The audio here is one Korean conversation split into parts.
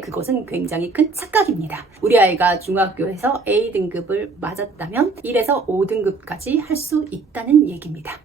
그것은 굉장히 큰 착각입니다. 우리 아이가 중학교에서 A등급을 맞았다면 1에서 5등급까지 할 수 있다는 얘기입니다.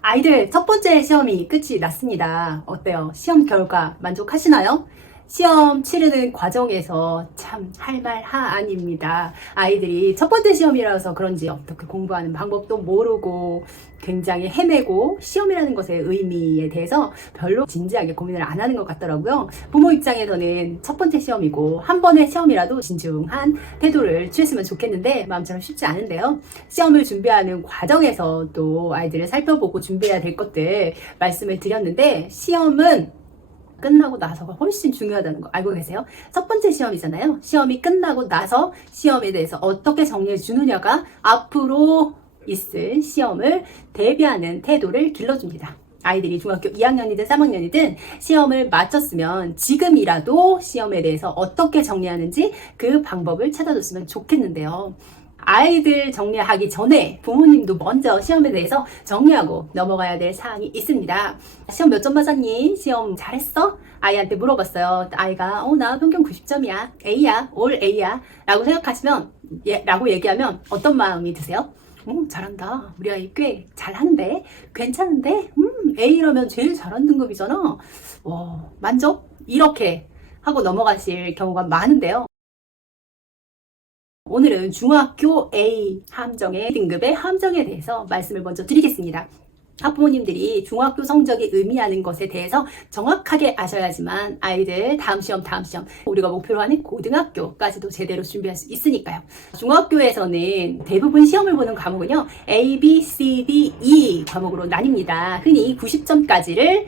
아이들 첫 번째 시험이 끝이 났습니다. 어때요? 시험 결과 만족하시나요? 시험 치르는 과정에서 참 할 말 아닙니다. 아이들이 첫 번째 시험이라서 그런지 어떻게 공부하는 방법도 모르고 굉장히 헤매고 시험이라는 것의 의미에 대해서 별로 진지하게 고민을 안 하는 것 같더라고요. 부모 입장에서는 첫 번째 시험이고 한 번의 시험이라도 진중한 태도를 취했으면 좋겠는데 마음처럼 쉽지 않은데요. 시험을 준비하는 과정에서 또 아이들을 살펴보고 준비해야 될 것들 말씀을 드렸는데 시험은 끝나고 나서가 훨씬 중요하다는 거 알고 계세요? 첫 번째 시험이잖아요. 시험이 끝나고 나서 시험에 대해서 어떻게 정리해 주느냐가 앞으로 있을 시험을 대비하는 태도를 길러줍니다. 아이들이 중학교 2학년이든 3학년이든 시험을 마쳤으면 지금이라도 시험에 대해서 어떻게 정리하는지 그 방법을 찾아줬으면 좋겠는데요. 아이들 정리하기 전에 부모님도 먼저 시험에 대해서 정리하고 넘어가야 될 사항이 있습니다. 시험 몇 점 맞았니? 시험 잘했어? 아이한테 물어봤어요. 아이가 나 평균 90점이야. A야. 올 A야. 라고 생각하시면 라고 얘기하면 어떤 마음이 드세요? 잘한다. 우리 아이 꽤 잘하는데? 괜찮은데? A라면 제일 잘한 등급이잖아. 만족? 이렇게 하고 넘어가실 경우가 많은데요. 오늘은 중학교 A 함정의 등급의 함정에 대해서 말씀을 먼저 드리겠습니다. 학부모님들이 중학교 성적이 의미하는 것에 대해서 정확하게 아셔야지만 아이들 다음 시험 우리가 목표로 하는 고등학교까지도 제대로 준비할 수 있으니까요. 중학교에서는 대부분 시험을 보는 과목은요 A, B, C, D, E 과목으로 나뉩니다. 흔히 90점까지를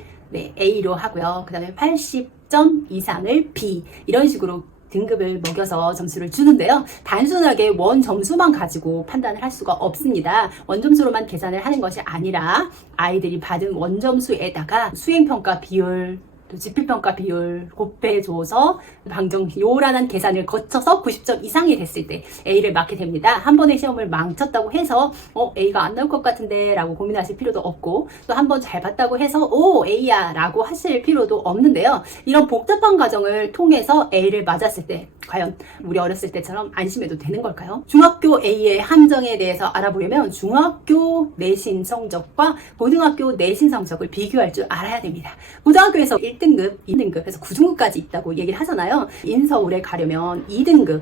A로 하고요. 그 다음에 80점 이상을 B 이런 식으로 등급을 먹여서 점수를 주는데요. 단순하게 원 점수만 가지고 판단을 할 수가 없습니다. 원 점수로만 계산을 하는 것이 아니라 아이들이 받은 원 점수에다가 수행평가 비율, 또 지필평가 비율 곱해줘서 방정 요란한 계산을 거쳐서 90점 이상이 됐을 때 A를 맞게 됩니다. 한 번의 시험을 망쳤다고 해서 A가 안 나올 것 같은데 라고 고민하실 필요도 없고 또 한 번 잘 봤다고 해서 A야 라고 하실 필요도 없는데요. 이런 복잡한 과정을 통해서 A를 맞았을 때 과연 우리 어렸을 때처럼 안심해도 되는 걸까요? 중학교 A의 함정에 대해서 알아보려면 중학교 내신 성적과 고등학교 내신 성적을 비교할 줄 알아야 됩니다. 고등학교에서 1등급, 2등급 해서 9등급까지 있다고 얘기를 하잖아요. 인서울에 가려면 2등급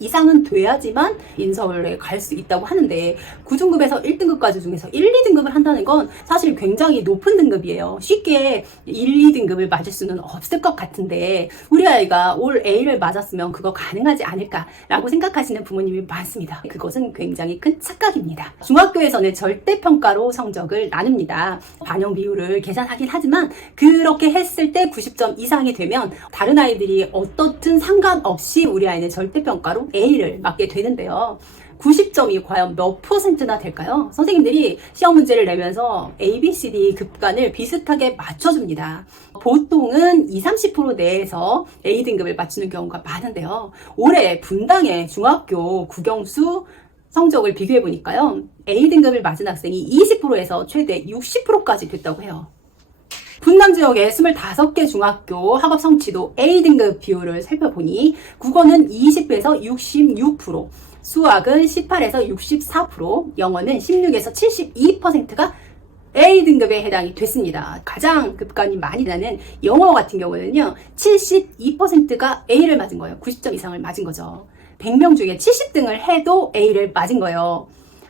이상은 돼야지만 인서울에 갈 수 있다고 하는데 9등급에서 1등급까지 중에서 1, 2등급을 한다는 건 사실 굉장히 높은 등급이에요. 쉽게 1, 2등급을 맞을 수는 없을 것 같은데 우리 아이가 올 A를 맞았으면 그거 가능하지 않을까라고 생각하시는 부모님이 많습니다. 그것은 굉장히 큰 착각입니다. 중학교에서는 절대평가로 성적을 나눕니다. 반영 비율을 계산하긴 하지만 그렇게 했을 때 90점 이상이 되면 다른 아이들이 어떻든 상관없이 우리 아이는 절대평가로 A를 맞게 되는데요. 90점이 과연 몇 %나 될까요? 선생님들이 시험 문제를 내면서 A, B, C, D 급간을 비슷하게 맞춰줍니다. 보통은 20, 30% 내에서 A등급을 맞추는 경우가 많은데요. 올해 분당의 중학교 국영수 성적을 비교해 보니까요. A등급을 맞은 학생이 20%에서 최대 60%까지 됐다고 해요. 분당 지역의 25개 중학교 학업 성취도 A등급 비율을 살펴보니 국어는 20에서 66%, 수학은 18에서 64%, 영어는 16에서 72%가 A등급에 해당이 됐습니다. 가장 급간이 많이 나는 영어 같은 경우는요. 72%가 A를 맞은 거예요. 90점 이상을 맞은 거죠. 100명 중에 70등을 해도 A를 맞은 거예요.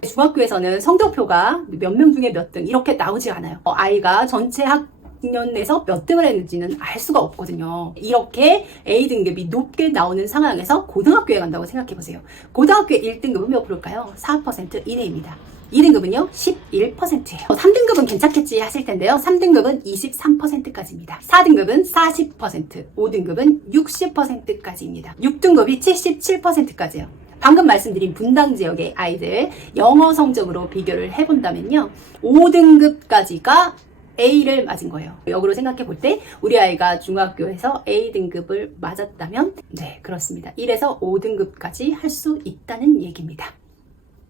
중학교에서는 성적표가 몇 명 중에 몇 등 이렇게 나오지 않아요. 아이가 전체 학년에서 몇 등을 했는지는 알 수가 없거든요. 이렇게 A등급이 높게 나오는 상황에서 고등학교에 간다고 생각해보세요. 고등학교의 1등급은 몇 프로일까요? 4% 이내입니다. 2등급은요 11%예요. 3등급은 괜찮겠지 하실 텐데요. 3등급은 23%까지입니다. 4등급은 40%, 5등급은 60%까지입니다. 6등급이 77%까지예요. 방금 말씀드린 분당 지역의 아이들 영어 성적으로 비교를 해본다면요. 5등급까지가 A를 맞은 거예요. 역으로 생각해 볼 때 우리 아이가 중학교에서 A등급을 맞았다면 네, 그렇습니다. 1에서 5등급까지 할 수 있다는 얘기입니다.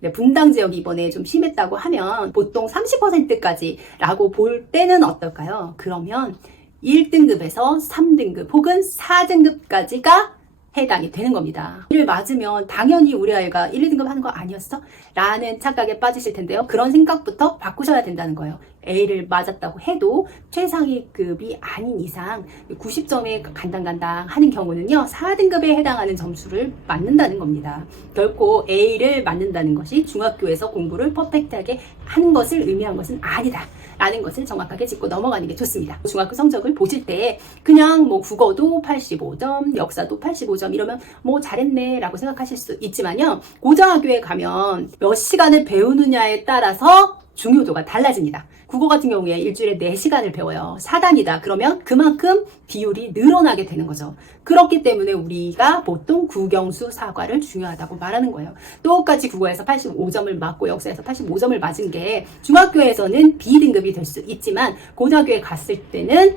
네, 분당 지역이 이번에 좀 심했다고 하면 보통 30%까지 라고 볼 때는 어떨까요? 그러면 1등급에서 3등급 혹은 4등급까지가 해당이 되는 겁니다. A를 맞으면 당연히 우리 아이가 1, 2등급 하는 거 아니었어? 라는 착각에 빠지실 텐데요. 그런 생각부터 바꾸셔야 된다는 거예요. A를 맞았다고 해도 최상위급이 아닌 이상 90점에 간당간당 하는 경우는요, 4등급에 해당하는 점수를 맞는다는 겁니다. 결코 A를 맞는다는 것이 중학교에서 공부를 퍼펙트하게 하는 것을 의미한 것은 아니다 라는 것을 정확하게 짚고 넘어가는 게 좋습니다. 중학교 성적을 보실 때 그냥 뭐 국어도 85점, 역사도 85점 이러면 뭐 잘했네 라고 생각하실 수 있지만요, 고등학교에 가면 몇 시간을 배우느냐에 따라서 중요도가 달라집니다. 국어 같은 경우에 일주일에 4시간을 배워요. 4단이다. 그러면 그만큼 비율이 늘어나게 되는 거죠. 그렇기 때문에 우리가 보통 국영수 사과를 중요하다고 말하는 거예요. 똑같이 국어에서 85점을 맞고 역사에서 85점을 맞은 게 중학교에서는 B등급이 될 수 있지만 고등학교에 갔을 때는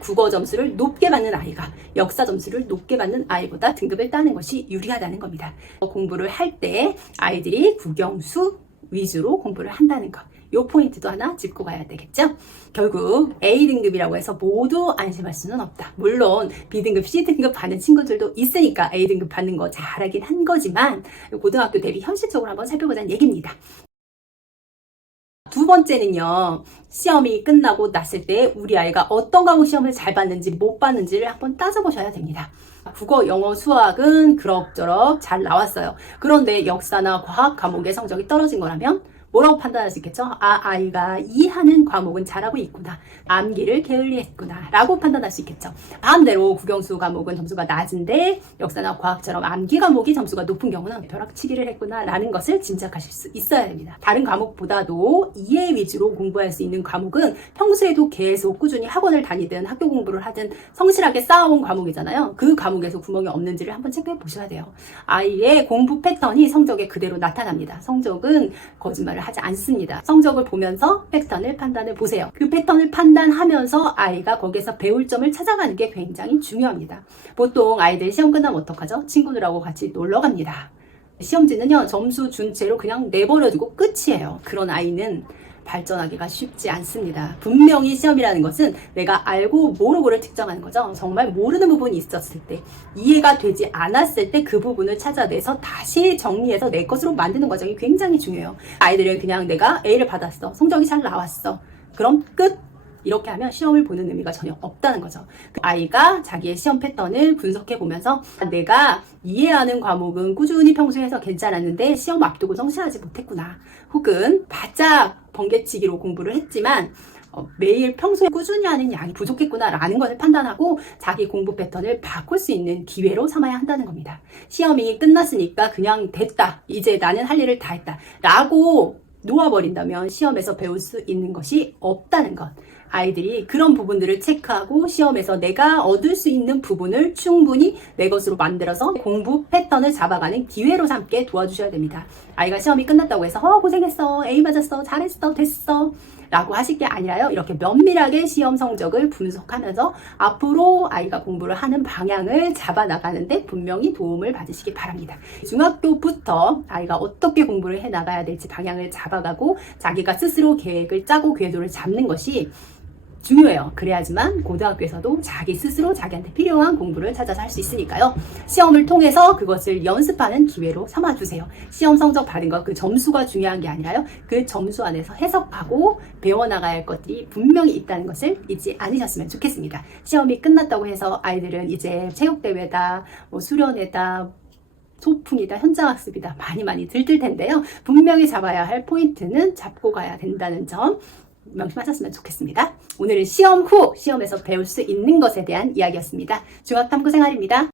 국어 점수를 높게 받는 아이가 역사 점수를 높게 받는 아이보다 등급을 따는 것이 유리하다는 겁니다. 공부를 할 때 아이들이 국영수 위주로 공부를 한다는 것, 요 포인트도 하나 짚고 가야 되겠죠? 결국 A등급이라고 해서 모두 안심할 수는 없다. 물론 B등급, C등급 받는 친구들도 있으니까 A등급 받는 거 잘하긴 한 거지만 고등학교 대비 현실적으로 한번 살펴보자는 얘기입니다. 두 번째는요, 시험이 끝나고 났을 때 우리 아이가 어떤 과목 시험을 잘 봤는지 못 봤는지를 한번 따져보셔야 됩니다. 국어, 영어, 수학은 그럭저럭 잘 나왔어요. 그런데 역사나 과학 과목의 성적이 떨어진 거라면 뭐라고 판단할 수 있겠죠? 아이가 이해하는 과목은 잘하고 있구나. 암기를 게을리했구나. 라고 판단할 수 있겠죠. 반대로 국영수 과목은 점수가 낮은데 역사나 과학처럼 암기 과목이 점수가 높은 경우는 벼락치기를 했구나. 라는 것을 짐작하실 수 있어야 됩니다. 다른 과목보다도 이해 위주로 공부할 수 있는 과목은 평소에도 계속 꾸준히 학원을 다니든 학교 공부를 하든 성실하게 쌓아온 과목이잖아요. 그 과목에서 구멍이 없는지를 한번 체크해 보셔야 돼요. 아이의 공부 패턴이 성적에 그대로 나타납니다. 성적은 거짓말을 하지 않습니다. 성적을 보면서 패턴을 판단해 보세요. 그 패턴을 판단하면서 아이가 거기에서 배울 점을 찾아가는 게 굉장히 중요합니다. 보통 아이들 시험 끝나면 어떡하죠? 친구들하고 같이 놀러 갑니다. 시험지는요, 점수 준 채로 그냥 내버려두고 끝이에요. 그런 아이는 발전하기가 쉽지 않습니다. 분명히 시험이라는 것은 내가 알고 모르고를 측정하는 거죠. 정말 모르는 부분이 있었을 때, 이해가 되지 않았을 때 그 부분을 찾아내서 다시 정리해서 내 것으로 만드는 과정이 굉장히 중요해요. 아이들은 그냥 내가 A를 받았어, 성적이 잘 나왔어, 그럼 끝! 이렇게 하면 시험을 보는 의미가 전혀 없다는 거죠. 그 아이가 자기의 시험 패턴을 분석해 보면서 내가 이해하는 과목은 꾸준히 평소에 해서 괜찮았는데 시험 앞두고 성실하지 못했구나. 혹은 바짝 번개치기로 공부를 했지만 매일 평소에 꾸준히 하는 양이 부족했구나라는 것을 판단하고 자기 공부 패턴을 바꿀 수 있는 기회로 삼아야 한다는 겁니다. 시험이 끝났으니까 그냥 됐다, 이제 나는 할 일을 다 했다 라고 놓아버린다면 시험에서 배울 수 있는 것이 없다는 것. 아이들이 그런 부분들을 체크하고 시험에서 내가 얻을 수 있는 부분을 충분히 내 것으로 만들어서 공부 패턴을 잡아가는 기회로 삼게 도와주셔야 됩니다. 아이가 시험이 끝났다고 해서 고생했어, A 맞았어, 잘했어, 됐어 라고 하실 게 아니라요, 이렇게 면밀하게 시험 성적을 분석하면서 앞으로 아이가 공부를 하는 방향을 잡아 나가는데 분명히 도움을 받으시기 바랍니다. 중학교부터 아이가 어떻게 공부를 해 나가야 될지 방향을 잡아가고 자기가 스스로 계획을 짜고 궤도를 잡는 것이 중요해요. 그래야지만 고등학교에서도 자기 스스로 자기한테 필요한 공부를 찾아서 할 수 있으니까요. 시험을 통해서 그것을 연습하는 기회로 삼아주세요. 시험 성적 받은 것, 그 점수가 중요한 게 아니라요, 그 점수 안에서 해석하고 배워나가야 할 것들이 분명히 있다는 것을 잊지 않으셨으면 좋겠습니다. 시험이 끝났다고 해서 아이들은 이제 체육대회다, 수련회다, 소풍이다, 현장학습이다 많이 들뜰 텐데요. 분명히 잡아야 할 포인트는 잡고 가야 된다는 점 명심하셨으면 좋겠습니다. 오늘은 시험 후 시험에서 배울 수 있는 것에 대한 이야기였습니다. 중학탐구 생활입니다.